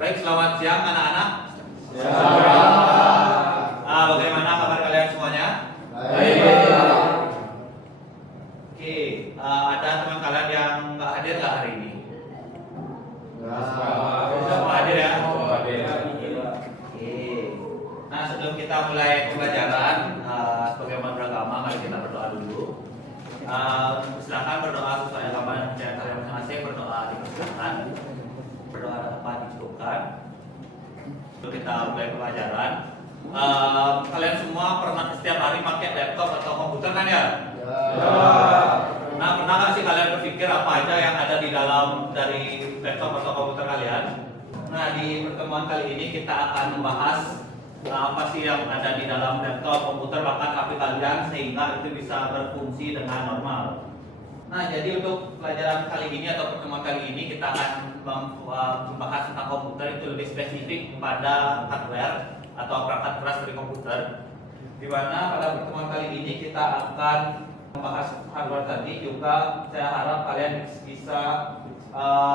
Baik, selamat siang anak-anak. Ya. Bagaimana kabar kalian semuanya? Baik. Oke, ada teman kalian yang nggak hadir nggak hari ini? Semua hadir ya? Oke. Nah, sebelum kita mulai pembelajaran sebagai umat beragama, mari kita berdoa dulu. Silakan berdoa sesuai agama yang percaya kalian masing-masing. Berdoa dipersilakan. Berdoa tempat dicukupkan. Untuk kita mulai pelajaran, kalian semua pernah setiap hari pakai laptop atau komputer kan ya? Nah, pernah nggak sih kalian berpikir apa aja yang ada di dalam dari laptop atau komputer kalian? Nah, di pertemuan kali ini kita akan membahas apa sih yang ada di dalam laptop, komputer, bahkan HP kalian sehingga itu bisa berfungsi dengan normal. Nah, jadi untuk pelajaran kali ini atau pertemuan kali ini kita akan membahas tentang komputer, itu lebih spesifik pada hardware atau perangkat keras dari komputer. Di mana pada pertemuan kali ini kita akan membahas hardware tadi, juga saya harap kalian bisa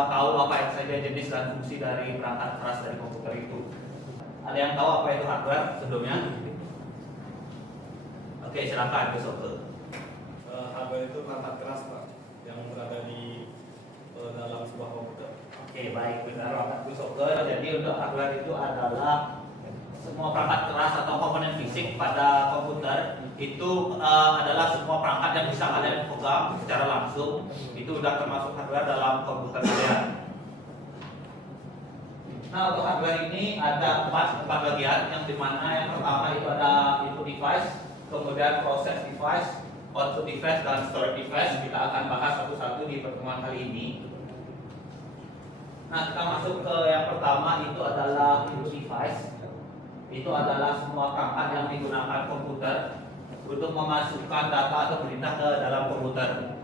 tahu apa yang saja jenis dan fungsi dari perangkat keras dari komputer itu. Ada yang tahu apa itu hardware sebelumnya? Oke, silakan besok. Hardware itu perangkat keras, Pak, yang berada di dalam sebuah komputer. Oke, baik, benar Bapak Soker. Jadi untuk hardware itu adalah semua perangkat keras atau komponen fisik pada komputer. Itu adalah semua perangkat yang bisa kalian pegang secara langsung. Itu sudah termasuk hardware dalam komputer kalian. Nah, untuk hardware ini ada empat bagian, yang dimana yang pertama itu ada input device, kemudian process device, output device, dan storage device. Kita akan bahas satu-satu di pertemuan kali ini. Nah, kita masuk ke yang pertama, itu adalah input device. Itu adalah semua perangkat yang digunakan komputer untuk memasukkan data atau perintah ke dalam komputer.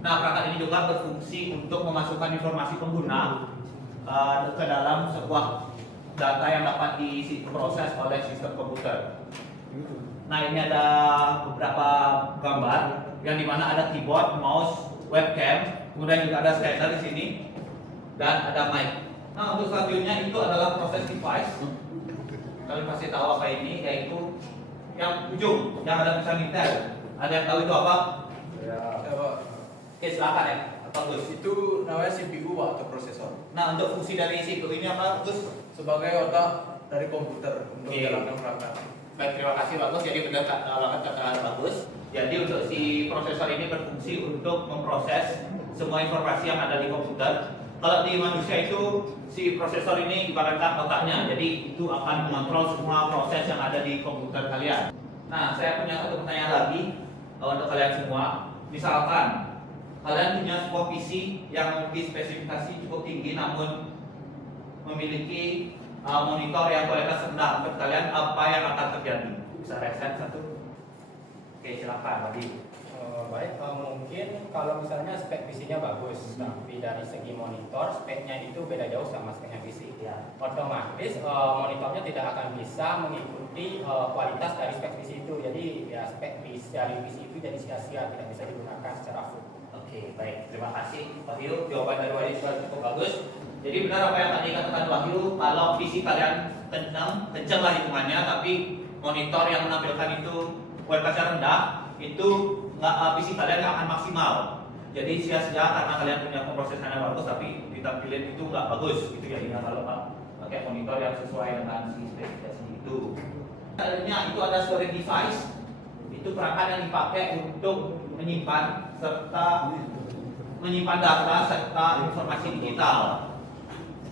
Nah, perangkat ini juga berfungsi untuk memasukkan informasi pengguna ke dalam sebuah data yang dapat diproses oleh sistem komputer. Nah, ini ada beberapa gambar yang dimana ada keyboard, mouse, webcam, kemudian juga ada scanner di sini, dan ada mic. Nah, untuk selanjutnya itu adalah proses device. Kalian pasti tahu apa ini, yaitu yang ujung yang ada tulisan Intel. Ada yang tahu itu apa? Ya. Oke, silakan ya. Bagus. Itu namanya CPU atau prosesor. Nah, untuk fungsi dari CPU ini apa, Gus? Sebagai otak dari komputer untuk Oke. menjalankan perangkat. Baik, terima kasih Bagus. Jadi benar banget kata Bagus. Jadi untuk si prosesor ini berfungsi untuk memproses semua informasi yang ada di komputer. Kalau di manusia itu si prosesor ini ibaratkan otaknya. Jadi itu akan mengontrol semua proses yang ada di komputer kalian. Nah, saya punya satu pertanyaan lagi untuk kalian semua. Misalkan kalian punya sebuah PC yang memiliki spesifikasi cukup tinggi namun memiliki monitor yang kualitas rendah. Menurut kalian apa yang akan terjadi? Bisa reset satu? Oke, silakan Wadi. Baik, mungkin kalau misalnya spek PC-nya bagus, tapi dari segi monitor speknya itu beda jauh sama speknya PC. Ya. Otomatis monitornya tidak akan bisa mengikuti kualitas dari spek PC itu. Jadi ya spek dari PC itu jadi sia-sia, tidak bisa digunakan secara full. Oke, baik. Terima kasih Wahyu. Jawaban dari Wahyu sudah cukup bagus. Jadi benar apa yang tadi katakan Wahyu, kalau PC kalian kencang lah hitungannya, tapi monitor yang menampilkan itu kualitasnya rendah, itu PC kalian nggak akan maksimal. Jadi sia-sia karena kalian punya pemrosesannya bagus, tapi ditampilin itu nggak bagus. Itu jadinya kalau pakai monitor yang sesuai dengan si spesifikasi itu. Selanjutnya itu ada storage device. Itu perangkat yang dipakai untuk menyimpan data serta informasi digital.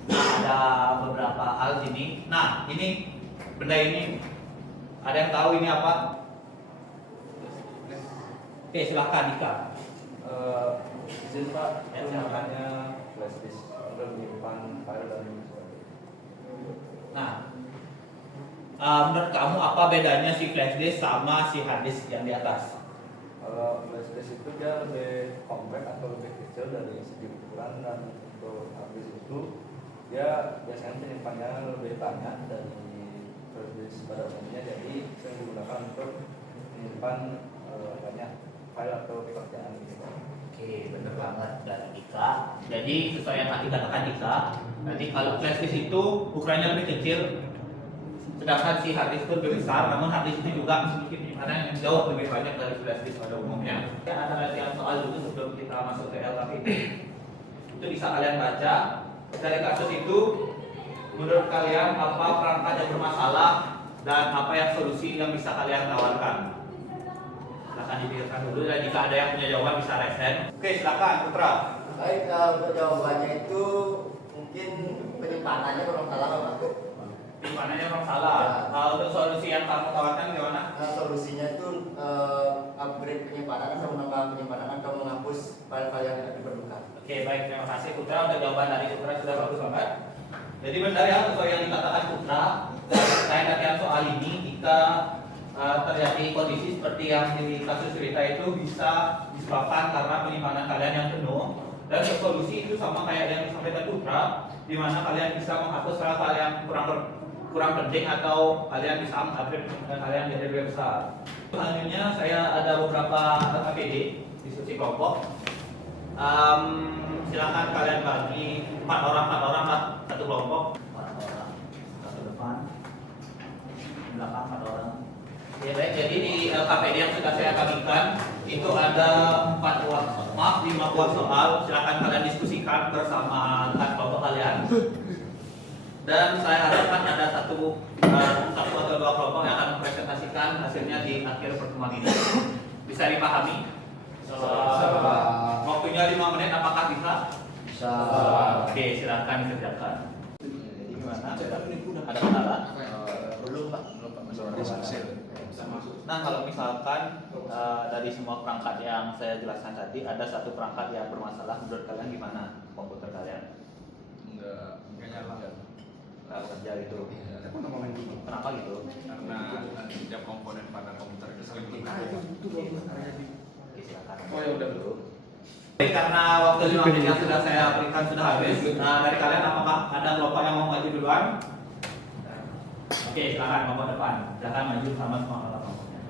Nah, ada beberapa hal sini. Nah, ini benda ini ada yang tahu ini apa? Oke, silakan Dika. Izin Pak, itu namanya flash disk untuk menyimpan file dan sebagainya. Nah, menurut kamu apa bedanya si flash disk sama si hard disk yang di atas? Kalau flash disk itu dia lebih compact atau lebih kecil dari segi ukuran, dan untuk hard disk itu dia biasanya penyimpanannya lebih banyak dari flash disk pada umumnya, jadi sering digunakan untuk menyimpan banyak file atau pekerjaan gitu. Oke, benar banget dari Dika. Jadi sesuai yang tadi katakan Dika, Jadi kalau flash disk itu ukurannya lebih kecil, sedangkan si hard disk itu lebih besar, namun hard disk itu juga sedikit penyimpanan yang jauh lebih banyak dari flash disk pada umumnya. Ada latihan soal dulu sebelum kita masuk ke LKPD. Itu bisa kalian baca dari kasus itu. Menurut kalian apa perangkat yang bermasalah dan apa yang solusi yang bisa kalian tawarkan? Silakan dipikirkan dulu dan jika ada yang punya jawaban bisa resen. Oke, silakan Putra. Baik, untuk jawabannya itu mungkin penyimpanannya kurang salah Pak. Penyimpanannya orang salah. Untuk solusi yang kamu tawarkan gimana? Solusinya itu upgrade penyimpanan atau menambah penyimpanan atau menghapus file-file yang tidak diperlukan. Oke, baik, terima kasih Putra. Untuk jawaban dari Putra sudah bagus banget. Jadi benar ya sesuai yang dikatakan Putra. Saya latihan soal ini jika terjadi kondisi seperti yang di kasus cerita itu bisa disebabkan karena penyimpanan kalian yang penuh. Dan solusi itu sama kayak yang disampaikan Putra, di mana kalian bisa menghapus hal-hal yang kurang penting atau kalian bisa mengupgrade kalian jadi lebih besar. Selanjutnya saya ada beberapa APD diskusi kelompok. Silakan kalian bagi 4 orang lah satu kelompok. 4 orang satu depan, belakang 4 orang. Ya baik, jadi di KPD yang sudah saya bagikan itu ada 5 buah soal. Silakan kalian diskusikan bersama kelompok kalian. Dan saya harapkan ada satu atau 2 kelompok yang akan mempresentasikan hasilnya di akhir pertemuan ini. Bisa dipahami? Waktunya 5 menit, apakah bisa? Bisa. Oke, silakan dikerjakan. Jadi gimana? Ada kendala? Belum Pak, belum diskusi. Nah, kalau misalkan dari semua perangkat yang saya jelaskan tadi ada satu perangkat yang bermasalah, menurut kalian gimana komputer kalian? Enggak nyala. Nggak kerja gitu. Kenapa gitu? Karena setiap komponen pada komputer itu saling berkaitan. Oke, silakan. Oh ya udah dulu. Karena waktu 5 menit yang sudah saya berikan sudah habis. Nah, dari kalian apakah ada kelompok yang mau maju duluan? Oke, silakan kelompok depan. Silakan maju sama semua kelompoknya.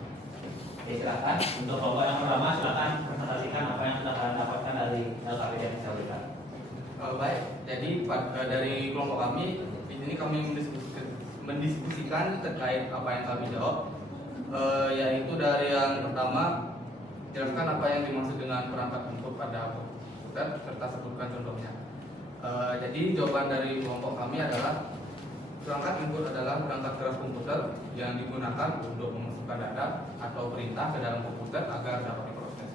Oke, silakan. Untuk kelompok yang pertama, silakan presentasikan apa yang sudah kalian dapatkan dari LKPD yang saya berikan. Baik, jadi dari kelompok kami ini kami mendiskusikan terkait apa yang kami jawab, yaitu dari yang pertama jelaskan apa yang dimaksud dengan perangkat input pada komputer serta sebutkan contohnya. Jadi jawaban dari kelompok kami adalah perangkat input adalah perangkat keras komputer yang digunakan untuk memasukkan data atau perintah ke dalam komputer agar dapat diproses.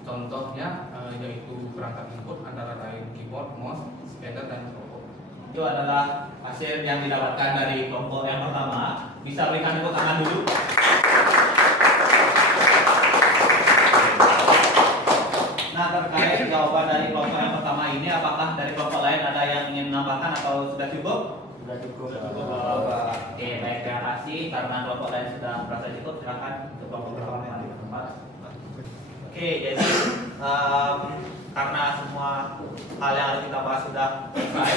Contohnya yaitu perangkat input antara lain keyboard, mouse, scanner, dan mikrofon. Itu adalah hasil yang didapatkan dari kelompok yang pertama. Bisa berikan tepuk tangan dulu. Nah, terkait jawaban dari kelompok yang pertama ini, apakah dari kelompok lain ada yang ingin menambahkan atau sudah cukup? Sudah cukup. Oke, baik, terima kasih. Karena kelompok lain sudah merasa cukup, silakan untuk kelompok pertama kembali ke tempat. Oke, jadi karena semua hal yang harus kita bahas sudah selesai.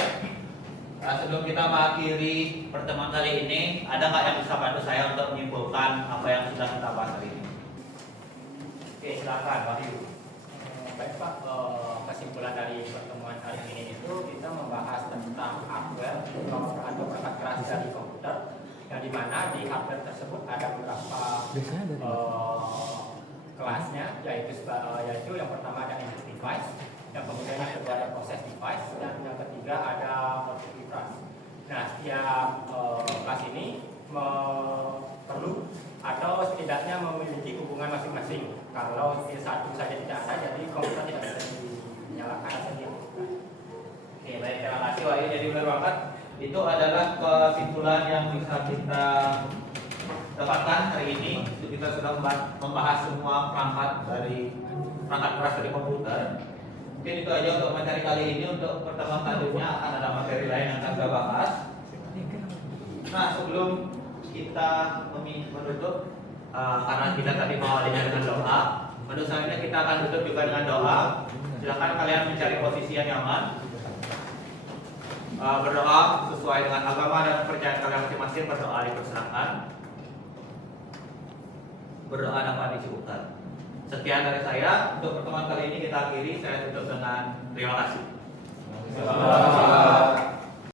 Sebelum kita mengakhiri pertemuan kali ini, ada nggak yang bisa bantu saya untuk menyimpulkan apa yang sudah kita bahas hari ini? Oke, silakan, Wahyu. Baik Pak, kesimpulan dari pertemuan kali ini itu kita membahas tentang hardware atau perangkat keras dari komputer, yang dimana di hardware tersebut ada beberapa kelasnya, yaitu yang pertama ada input device, yang kemudian yang kedua ada proses device, dan yang ketiga ada output device. Nah, setiap kelas ini perlu atau setidaknya memiliki hubungan masing-masing. Kalau satu saja tidak ada, jadi komputer tidak bisa dinyalakan atau diaktifkan. Oke, baik, terima kasih Wahyu. Jadi benar banget, itu adalah kesimpulan yang bisa kita dapatkan hari ini. Kita sudah membahas semua perangkat keras dari komputer. Mungkin itu aja untuk materi kali ini. Untuk pertemuan selanjutnya akan ada materi lain yang akan kita bahas. Nah, sebelum kita menutup, karena kita tadi mengawalinya dengan doa, menurut saya kita akan tutup juga dengan doa. Silakan kalian mencari posisi yang nyaman, berdoa sesuai dengan agama dan kepercayaan kalian masing-masing. Berdoa dipersilakan, berdoa dapat dicukupkan. Sekian dari saya untuk pertemuan kali ini kita akhiri. Saya tutup dengan terima kasih.